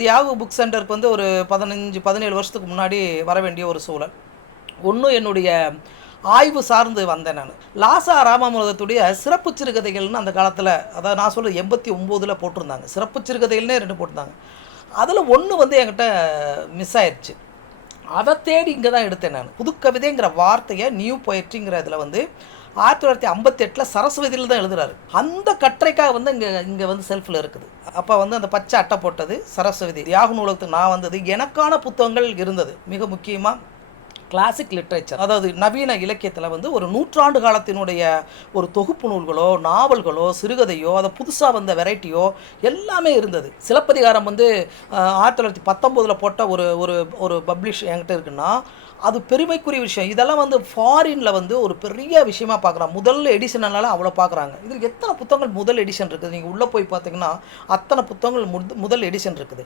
Thiyagu book சென்டருக்கு வந்து ஒரு 15-17 வருஷத்துக்கு முன்னாடி வர வேண்டிய ஒரு சூழல். ஒன்றும் என்னுடைய ஆய்வு சார்ந்து வந்தேன் நான். லாசா ராமாமிர்தத்துடைய சிறப்பு சிறுகதைகள்னு அந்த காலத்தில், அதாவது நான் சொல்கிறது 89ல் போட்டிருந்தாங்க. சிறப்பு சிறுகதைகள்னே 2 போட்டிருந்தாங்க. அதில் ஒன்று வந்து என்கிட்ட மிஸ் ஆயிடுச்சு. அதை தேடி இங்கே தான் எடுத்தேன் நான். புதுக்கவிதைங்கிற வார்த்தையை நியூ பொயட்ரிங்கிற இதில் வந்து 1958 சரஸ்வதியில் தான் எழுதுறாரு. அந்த கட்டுரைக்காக வந்து இங்கே வந்து செல்ஃபில் இருக்குது. அப்போ வந்து அந்த பச்சை அட்டை போட்டது சரஸ்வதி. தியாகு நூலகத்துக்கு நான் வந்தது. எனக்கான புத்தகங்கள் இருந்தது. மிக முக்கியமாக கிளாசிக் லிட்ரேச்சர், அதாவது நவீன இலக்கியத்தில் வந்து ஒரு நூற்றாண்டு காலத்தினுடைய ஒரு தொகுப்பு நூல்களோ, நாவல்களோ, சிறுகதையோ, அதை புதுசாக வந்த வெரைட்டியோ எல்லாமே இருந்தது. சிலப்பதிகாரம் வந்து 1919 போட்ட ஒரு ஒரு ஒரு பப்ளிஷ் என்கிட்ட இருக்குன்னா அது பெருமைக்குரிய விஷயம். இதெல்லாம் வந்து ஃபாரினில் வந்து ஒரு பெரிய விஷயமா பார்க்குறாங்க. முதல் எடிஷனால அவ்வளோ பார்க்குறாங்க. இதில் எத்தனை புத்தகங்கள் முதல் எடிஷன் இருக்குது? நீங்கள் உள்ளே போய் பார்த்தீங்கன்னா அத்தனை புத்தகங்கள் முதல் எடிஷன் இருக்குது.